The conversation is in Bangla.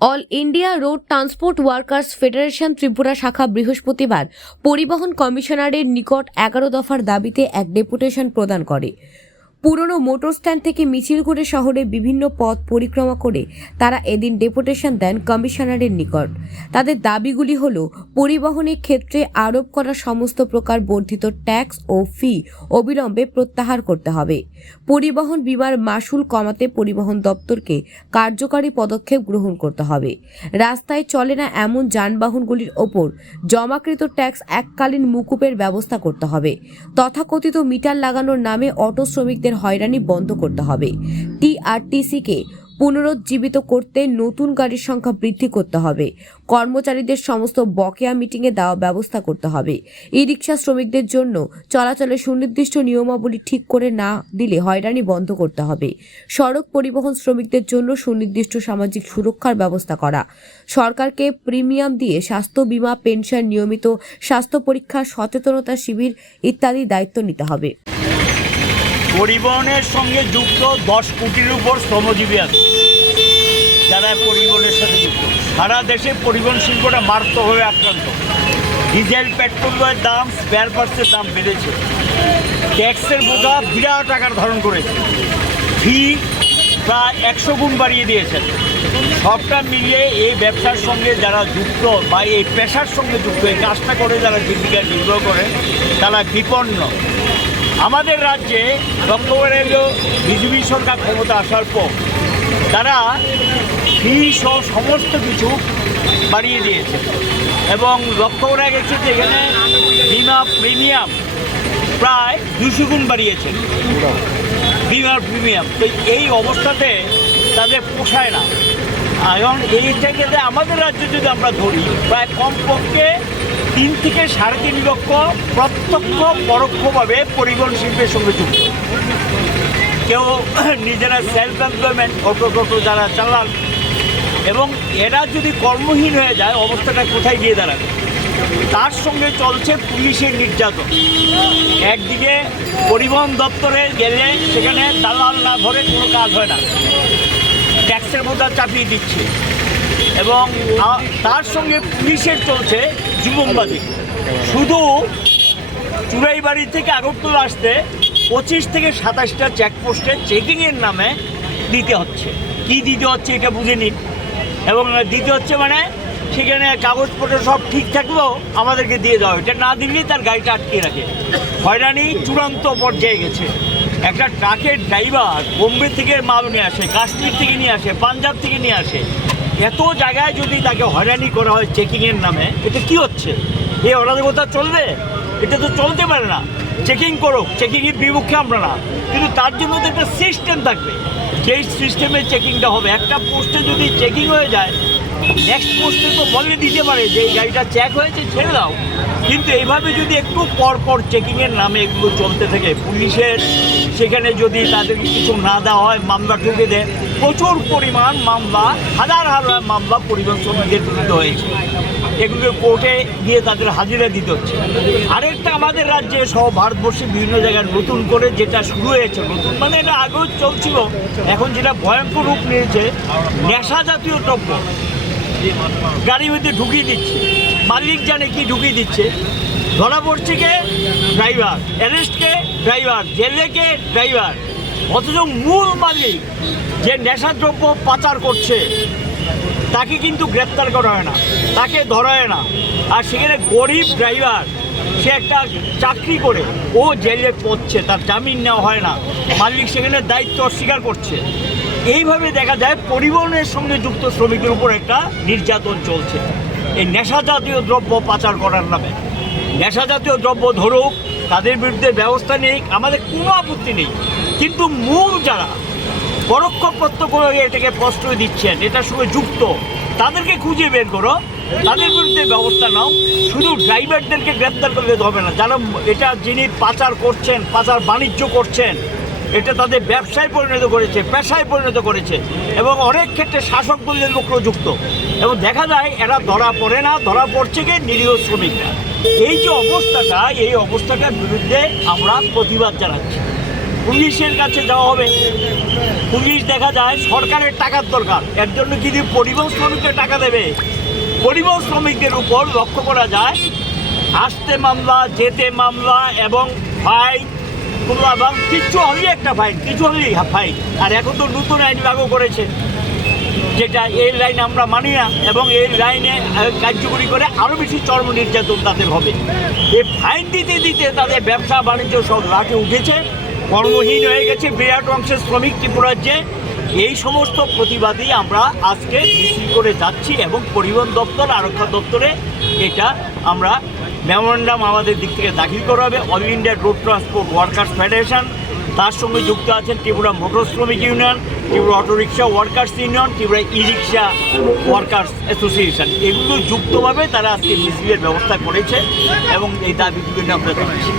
All India road transport workers federation Tripura শাখা বৃহস্পতিবার পরিবহন কমিশনারের নিকট 11 দফার দাবিতে এক ডেপুটেশন প্রদান করে। পুরনো মোটর স্ট্যান্ড থেকে মিছিল করে শহরে বিভিন্ন পথ পরিক্রমা করে তারা এদিন ডেপুটেশন দেন কমিশনারের নিকট। তাদের দাবিগুলি হল পরিবহনের ক্ষেত্রে আরোপ করা সমস্ত প্রকার বর্ধিত ট্যাক্স ও ফি অবিলম্বে প্রত্যাহার করতে হবে। পরিবহন বিমার মাশুল কমাতে পরিবহন দপ্তরকে কার্যকারী পদক্ষেপ গ্রহণ করতে হবে। রাস্তায় চলে না এমন যানবাহনগুলির ওপর জমাকৃত ট্যাক্স এককালীন মুকুবের ব্যবস্থা করতে হবে। তথাকথিত মিটার লাগানোর নামে অটো শ্রমিকদের হয়রানি বন্ধ করতে হবে। টিআরটিসিকে পুনরুজ্জীবিত করতে নতুন গাড়ির সংখ্যা বৃদ্ধি করতে হবে। কর্মচারীদের সমস্ত বকেয়া মিটিংয়ে দেওয়া ব্যবস্থা করতে হবে। ই রিক্সা শ্রমিকদের জন্য চলাচলের সুনির্দিষ্ট নিয়মাবলী ঠিক করে না দিলে হয়রানি বন্ধ করতে হবে। সড়ক পরিবহন শ্রমিকদের জন্য সুনির্দিষ্ট সামাজিক সুরক্ষার ব্যবস্থা করা। সরকারকে প্রিমিয়াম দিয়ে স্বাস্থ্য বীমা, পেনশন, নিয়মিত স্বাস্থ্য পরীক্ষা, সচেতনতা শিবির ইত্যাদি দায়িত্ব নিতে হবে। পরিবহনের সঙ্গে যুক্ত 10 কোটির উপর শ্রমজীবী আছে যারা পরিবহনের সাথে যুক্ত। সারা দেশে পরিবহন শিল্পটা মারাত্মকভাবে আক্রান্ত। ডিজেল পেট্রোলের দাম, স্পেয়ার পার্টসের দাম বেড়েছে। ট্যাক্সের বোঝা বিরাট আকার ধারণ করেছে। ফি প্রায় 100 গুণ বাড়িয়ে দিয়েছেন। সবটা মিলিয়ে এই ব্যবসার সঙ্গে যারা যুক্ত বা এই পেশার সঙ্গে যুক্ত, এই কাজটা করে যারা জীবিকা নির্বাহ করে, তারা বিপন্ন। আমাদের রাজ্যে লক্ষ্য করে এলো বিজেপি সরকার ক্ষমতা আসার পর তারা ফি সহ সমস্ত কিছু বাড়িয়ে দিয়েছে এবং লক্ষ্য করা গেছে যে এখানে বিমা প্রিমিয়াম প্রায় 200 গুণ বাড়িয়েছে। বিমার প্রিমিয়াম তো এই অবস্থাতে তাদের পোষায় না। এখন এই থেকে আমাদের রাজ্যে যদি আমরা ধরি, প্রায় কমপক্ষে 3 থেকে 3.5 লক্ষ প্রত্যক্ষ পরোক্ষভাবে পরিবহন শিল্পের সঙ্গে যুক্ত। কেউ নিজেরা সেলফ এমপ্লয়মেন্ট অটো যারা চালান, এবং এরা যদি কর্মহীন হয়ে যায় অবস্থাটা কোথায় গিয়ে দাঁড়াবে। তার সঙ্গে চলছে পুলিশের নির্যাতন। একদিকে পরিবহন দপ্তরে গেলে সেখানে দালাল না ধরে কোনো কাজ হয় না, ট্যাক্সের বোঝা চাপিয়ে দিচ্ছে, এবং তার সঙ্গে পুলিশের চলছে জুলুমবাজি। শুধু চুরাইবাড়ি থেকে আগরতলা আসতে 25 থেকে 27টা চেকপোস্টে চেকিংয়ের নামে দিতে হচ্ছে। কি দিতে হচ্ছে এটা বুঝে নিন। এবং দিতে হচ্ছে মানে সেখানে কাগজপত্র সব ঠিক থাকলেও আমাদেরকে দিয়ে দেওয়া, এটা না দিলেই তার গাড়িটা আটকে রাখে। হয়রানি চূড়ান্ত পর্যায়ে গেছে। একটা ট্রাকের ড্রাইভার বোম্বে থেকে মাল নিয়ে আসে, কাশ্মীর থেকে নিয়ে আসে, পাঞ্জাব থেকে নিয়ে আসে। এত জায়গায় যদি তাকে হয়রানি করা হয় চেকিংয়ের নামে, এটা কি হচ্ছে? এই অরাজকতা চলবে? এটা তো চলতে পারে না। চেকিং করুক, চেকিংয়ের বিপক্ষে আমরা না, কিন্তু তার জন্য তো একটা সিস্টেম থাকবে। যেই সিস্টেমে চেকিংটা হবে, একটা পোস্টে যদি চেকিং হয়ে যায়, নেক্সট পোস্টে তো বলে দিতে পারে যে এই গাড়িটা চেক হয়েছে, ছেড়ে দাও। কিন্তু এইভাবে যদি একটু পর চেকিংয়ের নামে এগুলো চলতে থাকে, পুলিশের সেখানে যদি তাদেরকে কিছু না দেওয়া হয়, মামলা ঠুকে দেয়। প্রচুর পরিমাণ মামলা, হাজার মামলা পরিবহন শ্রমিকদের বিরুদ্ধে হয়েছে। এগুলো কোর্টে গিয়ে তাদের হাজিরা দিতে হচ্ছে। আরেকটা আমাদের রাজ্যে সহ ভারতবর্ষে বিভিন্ন জায়গায় নতুন করে যেটা শুরু হয়েছে, নতুন মানে এটা আগেও চলছিল, এখন যেটা ভয়ঙ্কর রূপ নিয়েছে, নেশা জাতীয় দ্রব্য গাড়ির মধ্যে ঢুকিয়ে দিচ্ছে। মালিক জানে কি ঢুকিয়ে দিচ্ছে। ধরা পড়ছে কে? ড্রাইভার। অ্যারেস্টকে? ড্রাইভার। জেলেকে? ড্রাইভার। অথচ মূল মালিক যে নেশাদ্রব্য পাচার করছে তাকে কিন্তু গ্রেপ্তার করা হয় না, তাকে ধরা হয় না। আর সেখানে গরিব ড্রাইভার, সে একটা চাকরি করে ও জেলে পড়ছে, তার জামিন নেওয়া হয় না, মালিক সেখানে দায়িত্ব অস্বীকার করছে। এইভাবে দেখা যায় পরিবহনের সঙ্গে যুক্ত শ্রমিকদের উপর একটা নির্যাতন চলছে এই নেশা জাতীয় দ্রব্য পাচার করার নামে। নেশা জাতীয় দ্রব্য ধরুক, তাদের বিরুদ্ধে ব্যবস্থা নিক, আমাদের কোনো আপত্তি নেই। কিন্তু মূল যারা পরোক্ষ প্রত্যক্ষ এটাকে প্রশ্রয় দিচ্ছেন, এটার সঙ্গে যুক্ত, তাদেরকে খুঁজে বের করো, তাদের বিরুদ্ধে ব্যবস্থা নাও। শুধু ড্রাইভারদেরকে গ্রেপ্তার করলে হবে না, যারা এটা যিনি পাচার করছেন, পাচার বাণিজ্য করছেন, এটা তাদের ব্যবসায় পরিণত করেছে, পেশায় পরিণত করেছে, এবং অনেক ক্ষেত্রে শাসক দলের লোকও যুক্ত। এবং দেখা যায় এরা ধরা পড়ে না, ধরা পড়ছে কি নিরীহ শ্রমিকরা। এই যে অবস্থাটা, এই অবস্থাটার বিরুদ্ধে আমরা প্রতিবাদ জানাচ্ছি। পুলিশের কাছে যাওয়া হবে। পুলিশ দেখা যায় সরকারের টাকার দরকার, এর জন্য যদি পরিবহন শ্রমিককে টাকা দেবে, পরিবহন শ্রমিকদের উপর লক্ষ্য করা যায় আসতে মামলা, যেতে মামলা এবং ফাইন, এবং কিছু হলেই একটা ফাইন, কিছু হলেই ফাইন। আর এখন তো নতুন আইন লাগু করেছে, যেটা এই লাইন আমরা মানি না, এবং এই লাইনে কার্যকরী করে আরও বেশি চরম নির্যাতন তাদের হবে। এই ফাইন দিতে দিতে তাদের ব্যবসা বাণিজ্য সব লাটে উঠেছে, কর্মহীন হয়ে গেছে বিরাট অংশের শ্রমিক ত্রিপুরাজ্যে। এই সমস্ত প্রতিবাদী আমরা আজকে মিছিল করে যাচ্ছি এবং পরিবহন দপ্তর, আরক্ষা দপ্তরে এটা আমরা মেমোরেন্ডাম আমাদের দিক থেকে দাখিল করা হবে। All India road transport workers federation, তার সঙ্গে যুক্ত আছেন ত্রিপুরা মোটর শ্রমিক union, Tripura autorickshaw workers union, Tripura e rickshaw workers association, এগুলো যুক্তভাবে তারা আজকে মিছিলের ব্যবস্থা করেছে এবং এই দাবিগুলো আমরা দেখছি।